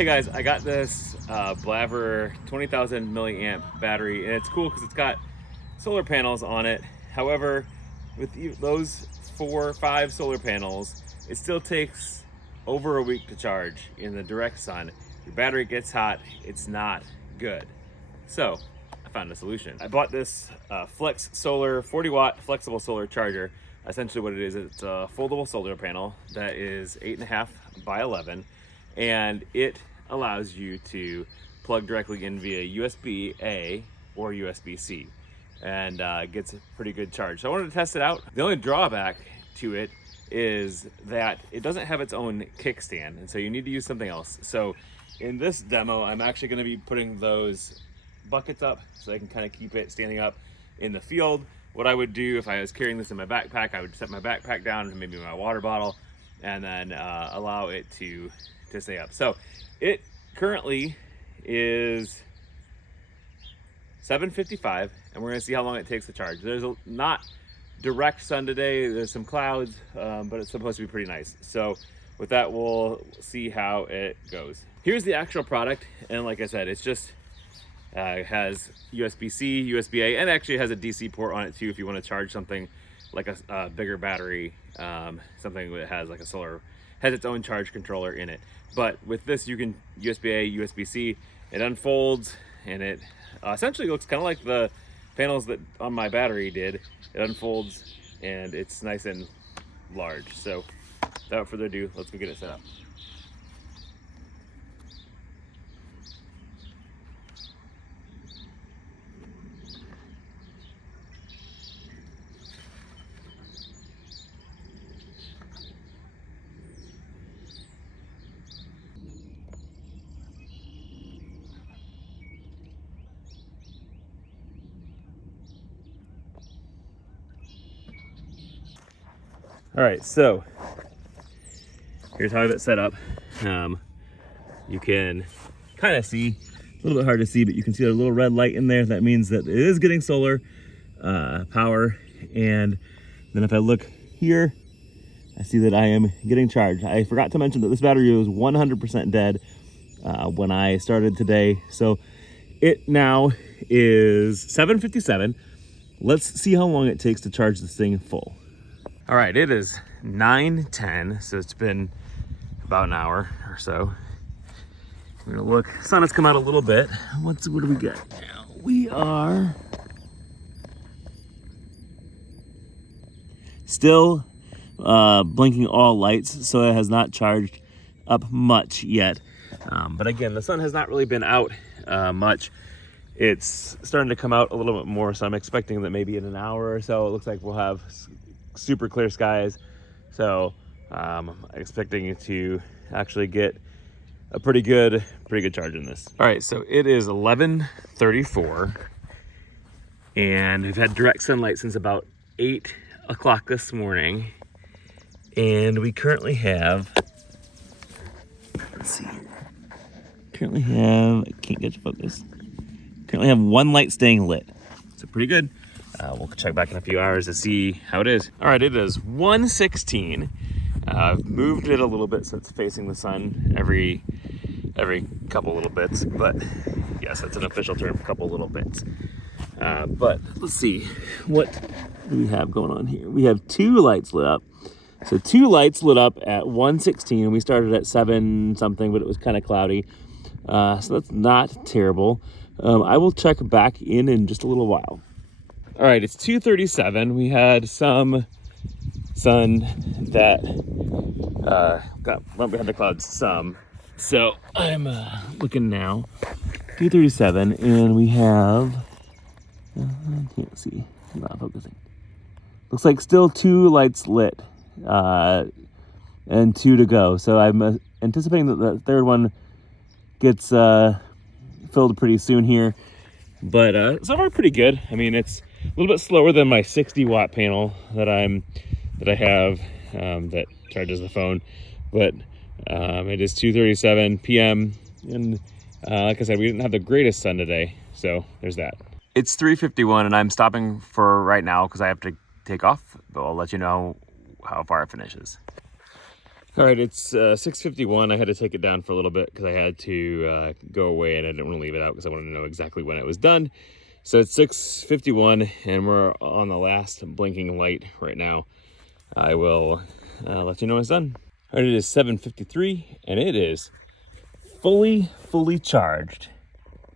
Hey guys, I got this Blaver 20,000 milliamp battery, and it's cool because it's got solar panels on it. However, with those 4 or 5 solar panels, it still takes over a week to charge in the direct sun. Your battery gets hot, it's not good. So I found a solution. I bought this FlexSolar 40-watt flexible solar charger. Essentially what it is, it's a foldable solar panel that is 8.5 by 11, and it allows you to plug directly in via USB-A or USB-C, and gets a pretty good charge. So I wanted to test it out. The only drawback to it is that it doesn't have its own kickstand, and so you need to use something else. So in this demo, I'm actually going to be putting those buckets up so I can kind of keep it standing up in the field. What I would do if I was carrying this in my backpack, I would set my backpack down and maybe my water bottle, and then allow it to stay up. So it currently is 7:55, and we're gonna see how long it takes to charge. There's not direct sun today, there's some clouds, but it's supposed to be pretty nice. So with that, we'll see how it goes. Here's the actual product, and like I said, it's just it has USB-C, USB-A, and actually has a DC port on it too if you want to charge something like a bigger battery, something that has like has its own charge controller in it. But with this, you can USB-A, USB-C, it unfolds, and it essentially looks kind of like the panels that on my battery did. It unfolds, and it's nice and large. So without further ado, let's go get it set up. All right, so here's how I have it set up. You can kind of see, a little bit hard to see, but you can see a little red light in there. That means that it is getting solar power. And then if I look here, I see that I am getting charged. I forgot to mention that this battery was 100% dead when I started today. So it now is 7:57. Let's see how long it takes to charge this thing full. All right, it is 9:10, so it's been about an hour or so. We're gonna look, sun has come out a little bit. What do we got now? We are still blinking all lights, so it has not charged up much yet. But again, the sun has not really been out much. It's starting to come out a little bit more, so I'm expecting that maybe in an hour or so, it looks like we'll have super clear skies. So I'm expecting to actually get a pretty good charge in this. All right, so it is 11:34, and we've had direct sunlight since about 8 o'clock this morning, and we currently have, let's see, I can't get to focus. Currently have 1 light staying lit, so pretty good. We'll check back in a few hours to see how it is. All right, it is 1:16. I've moved it a little bit so it's facing the sun every couple little bits, but yes, that's an official term, couple little bits. But let's see, what do we have going on here? We have 2 lights lit up. So 2 lights lit up at 1:16. We started at 7 something, but it was kind of cloudy. So that's not terrible. I will check back in just a little while. All right, it's 2:37. We had some sun that got went behind the clouds some. So I'm looking now, 2:37, and we have, I can't see, I'm not focusing. Looks like still 2 lights lit and 2 to go. So I'm anticipating that the third one gets filled pretty soon here. But so far pretty good. I mean, it's a little bit slower than my 60-watt panel that I have that charges the phone, but it is 2:37 p.m. and like I said, we didn't have the greatest sun today, so there's that. It's 3:51, and I'm stopping for right now because I have to take off, but I'll let you know how far it finishes. All right, it's 6:51. I had to take it down for a little bit because I had to go away, and I didn't want to leave it out because I wanted to know exactly when it was done. So it's 6:51 and we're on the last blinking light right now. I will let you know when it's done. All right, it is 7:53 and it is fully charged.